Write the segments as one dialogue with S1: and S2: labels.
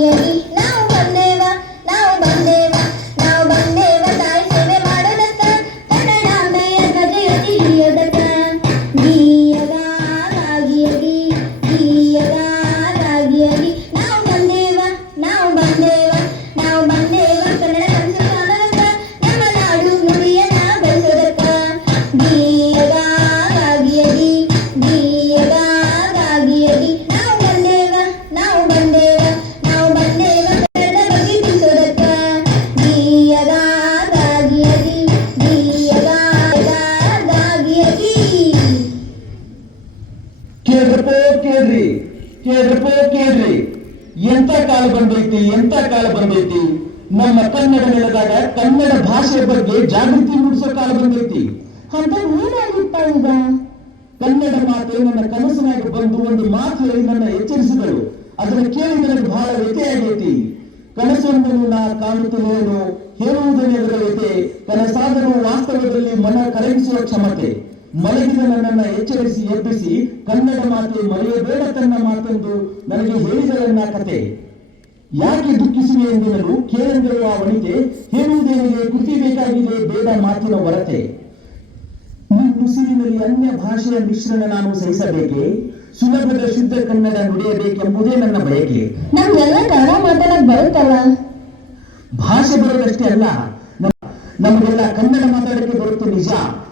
S1: Yeah.
S2: ಕೇಳ್ರಪ್ಪ ಕೇಳ್ರಿ. ಎಂತ ಕಾಲ ಬಂದೈತಿ, ಎಂತ ಕಾಲ ಬಂದೈತಿ? ನಮ್ಮ ಕನ್ನಡ ನೆಲದಾಗ ಕನ್ನಡ ಭಾಷೆಯ ಬಗ್ಗೆ ಜಾಗೃತಿ ಮೂಡಿಸೋ ಕಾಲ ಬಂದೈತಿ.
S1: ಅಂತ ಏನಾಗಿತ್ತ ಈಗ?
S2: ಕನ್ನಡ ಮಾತೆ ನನ್ನ ಕನಸನಾಗಿ ಬಂದು ಒಂದು ಮಾತು ನನ್ನ ಎಚ್ಚರಿಸಿದಳು ಅದನ್ನ ಕೇಳಿ ನನಗೆ ಬಹಳ ವ್ಯಥೆ ಆಗೈತಿ. ಕನಸೊಂದನ್ನು ನಾ ಕಾಣುತ್ತಲೇನು? ಹೇಳುವುದನ್ನು ಅದರ ವ್ಯಥೆ. ಕನಸಾದರೂ ವಾಸ್ತವದಲ್ಲಿ ಮನ ಕರಗಿಸುವ ಕ್ಷಮತೆ. ಮಲಗಿದ ನನ್ನನ್ನು ಎಚ್ಚರಿಸಿ ಎಬ್ಬಿಸಿ ಕನ್ನಡ ಮಾತೆ ಮರೆಯಬೇಡ ತನ್ನ ಮಾತೆಂದು ನನಗೆ ಹೇಳಿದರನ್ನ ಕತೆ. ಯಾಕೆ ದುಃಖಿಸುವೆ ಎಂದಿರಲು ಕೇಳೆಂದರು ಆ ವನಿತೆ ಹೇಳುವುದೇನಿಗೆ ಕೃತಿ ಬೇಕಾಗಿದೆ ಬೇಡ ಮಾತಿನ ಹೊರತೆ. ಮುಸಿಲಿನಲ್ಲಿ ಅನ್ಯ ಭಾಷೆಯ ಮಿಶ್ರಣ ನಾನು ಸಹಿಸಬೇಕೆ? ಸುಲಭದ ಶುದ್ಧ ಕನ್ನಡ ನುಡಿಯಬೇಕೆಂಬುದೇ ನನ್ನ ಬಯಕೆ.
S1: ನಮ್ಗೆಲ್ಲ ಕನ್ನಡ ಮಾತಾಡಕ್ ಬರುತ್ತಲ್ಲ?
S2: ಭಾಷೆ ಬರೋದಷ್ಟೇ ಅಲ್ಲ. ನಮ್- ನಮಗೆಲ್ಲ ಕನ್ನಡ ಮಾತಾಡಕ್ಕೆ ಬರುತ್ತೆ ನಿಜ.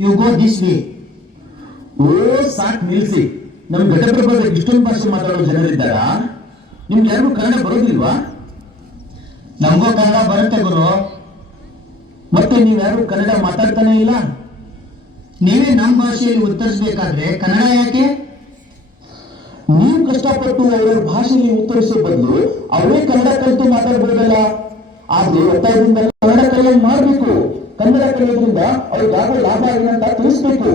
S3: ಯು ಗೋ ದಿಸ್ ವೇ
S2: ಓ, ಸಾಕ್ ನಿಲ್ಸಿ. ನಮ್ ಘಟಪ್ರಭಾದಾಗ ಇಷ್ಟೊಂದು ಭಾಷೆ ಮಾತಾಡೋ ಜನರಿದ್ದಾರ? ನಿಮ್ಗೆ ಯಾರಿಗೂ ಕನ್ನಡ ಬರೋದಿಲ್ವಾ?
S3: ನಮಗೂ ಕನ್ನಡ ಬರುತ್ತೆ ಗುರು.
S2: ಮತ್ತೆ ನೀವ್ಯಾರು ಕನ್ನಡ ಮಾತಾಡ್ತಾನೆ ಇಲ್ಲ?
S3: ನೀವೇ ನಮ್ಮ ಭಾಷೆಯಲ್ಲಿ ಉತ್ತರಿಸಬೇಕಾದ್ರೆ ಕನ್ನಡ ಯಾಕೆ?
S2: ನೀವು ಕಷ್ಟಪಟ್ಟು ಅವರ ಭಾಷೆಯಲ್ಲಿ ಉತ್ತರಿಸೋ ಬದಲು ಅವರೇ ಕನ್ನಡ ಕಲಿತು ಮಾತಾಡ್ಬೋದಲ್ಲ. ಆದ್ರೆ ಒತ್ತಾಯದಿಂದ ಕನ್ನಡ ಕಲಿಯೋದು ಮಾಡ್ಬೇಕು ಕನ್ನಡ ಕಲಿಯೋದ್ರಿಂದ ಅವ್ರಿಗಾಗೋ ಲಾಭ ಆಗಿದೆ ಅಂತ ತಿಳಿಸ್ಬೇಕು.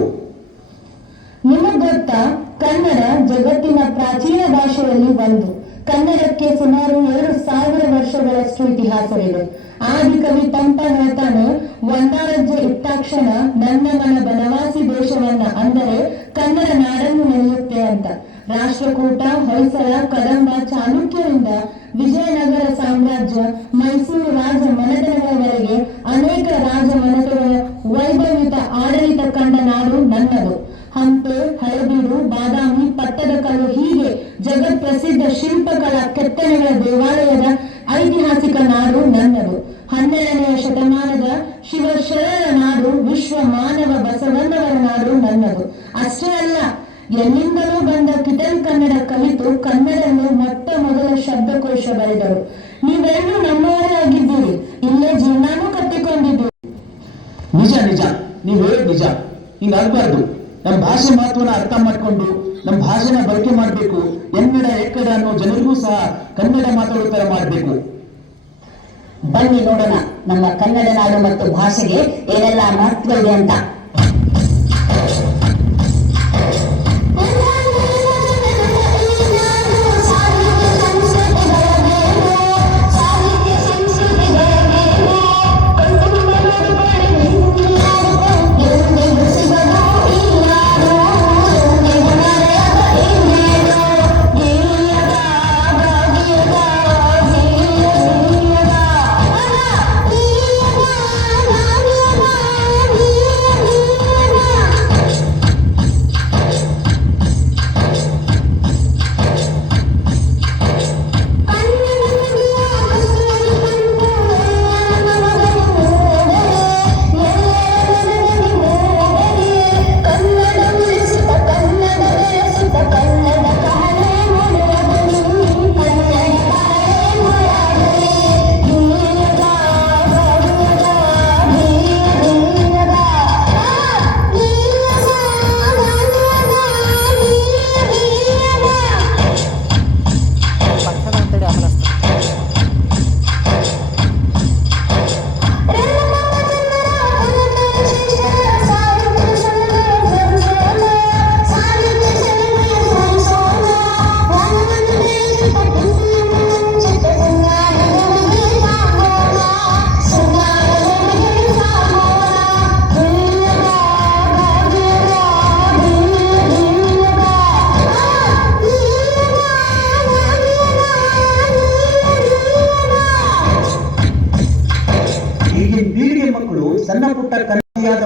S1: ನಿಮಗ್ ಗೊತ್ತಾ, ಕನ್ನಡ ಜಗತ್ತಿನ ಪ್ರಾಚೀನ ಭಾಷೆಯಲ್ಲಿ ಒಂದು ಕನ್ನಡಕ್ಕೆ ಸುಮಾರು ಎರಡು ಸಾವಿರ ವರ್ಷಗಳಷ್ಟು ಇತಿಹಾಸವಿದೆ. ಆದಿಕವಿ ಪಂಪ ಹೇಳ್ತಾನೆ, ಒಂದಾರಜ್ಜೆ ಇತ್ತಾಕ್ಷಣ ನನ್ನ ಮನ ಬನವಾಸಿ ದೇಶವನ್ನ ಅಂದರೆ ಕನ್ನಡ ನಾಡನ್ನು ನೆಲೆಯುತ್ತೆ ಅಂತ. ರಾಷ್ಟ್ರಕೂಟ, ಹೊಯ್ಸಳ, ಕದಂಬ, ಚಾಲುಕ್ಯರಿಂದ ವಿಜಯನಗರ ಸಾಮ್ರಾಜ್ಯ ಮೈಸೂರು ರಾಜ
S2: ನಿಜ. ಹಿಂಗಾಗಬಾರ್ದು ನಮ್ಮ ಭಾಷೆ ಮಹತ್ವನ ಅರ್ಥ ಮಾಡ್ಕೊಂಡು ನಮ್ಮ ಭಾಷೆನ ಬಳಕೆ ಮಾಡಬೇಕು. ಎನ್ನಡ, ಎಕ್ಕಡ ಅನ್ನೋ ಜನರಿಗೂ ಸಹ ಕನ್ನಡ ಮಾತಾಡೋ ಮಾಡ್ಬೇಕು.
S4: ಬನ್ನಿ ನೋಡೋಣ ನಮ್ಮ ಕನ್ನಡ ನಾಡು ಮತ್ತು ಭಾಷೆಗೆ ಏನೆಲ್ಲ ಮಹತ್ವ ಇದೆ ಅಂತ.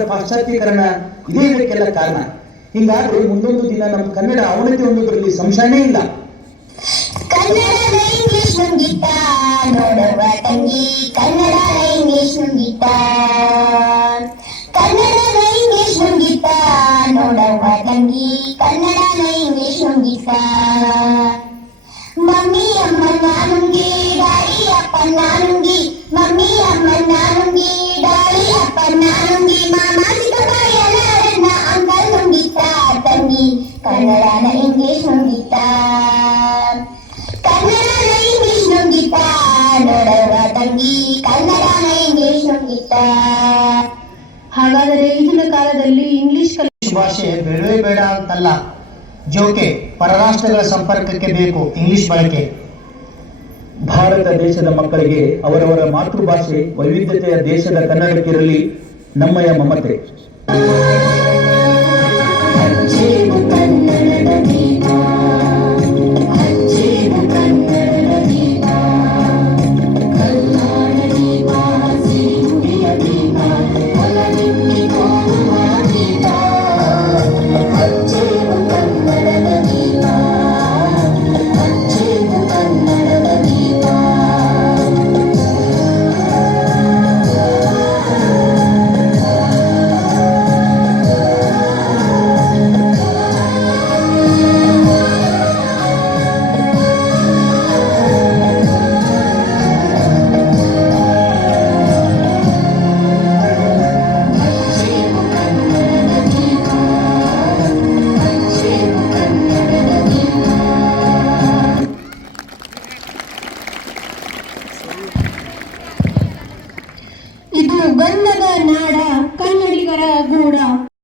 S2: ಪಾಶ್ಚಾತ್ಯೀಕರಣ ಇದೇ ಇದಕ್ಕೆಲ್ಲ ಕಾರಣ. ಹಿಂಗಾಗಿ ಮುಂದೊಂದು ದಿನ ನಮ್ಮ ಕನ್ನಡ ಅವನತಿ ಹೊಂದುವುದರಲ್ಲಿ ಸಂಶಯನೇ ಇಲ್ಲ.
S1: ಮಮ್ಮಿ ಅಮ್ಮ ನಾನುಂಗಿ ಡಾಡಿ ಅಪ್ಪ ನಾನು ಡಾಡಿ ಅಪ್ಪ ನಾನುಂಗಿ ಮಾಮ ಚಿಕ್ಕಪ್ಪ ಎಲ್ಲರನ್ನ ಅಂಕಲ್ ನುಂಗಿತ್ತ ತಂಗಿ ಕನ್ನಡನ ಇಂಗ್ಲಿಷ್ ನುಂಗಿತ್ತ ಕನ್ನಡನ ಇಂಗ್ಲಿಷ್ ನುಂಗಿತ್ತ ನೋಡವ ತಂಗಿ ಕನ್ನಡನ ಇಂಗ್ಲಿಷ್ ನುಂಗಿತ್ತ
S5: ಹಾಗಾದರೆ ಈಗಿನ ಕಾಲದಲ್ಲಿ ಇಂಗ್ಲಿಷ್ ಕಲಿ
S3: ಇಂಗ್ಲಿಷ್ ಭಾಷೆ ಬೇಡವೇ ಬೇಡ ಅಂತಲ್ಲ. ಜೋಕೆ ಪರರಾಷ್ಟ್ರಗಳ ಸಂಪರ್ಕಕ್ಕೆ ಬೇಕು ಇಂಗ್ಲಿಷ್ ಬಳಕೆ.
S2: ಭಾರತ ದೇಶದ ಮಕ್ಕಳಿಗೆ ಅವರವರ ಮಾತೃಭಾಷೆ ವೈವಿಧ್ಯತೆಯ ದೇಶದ ಕನ್ನಡಕ್ಕಿರಲಿ ನಮ್ಮಯ ಮಮತೆ.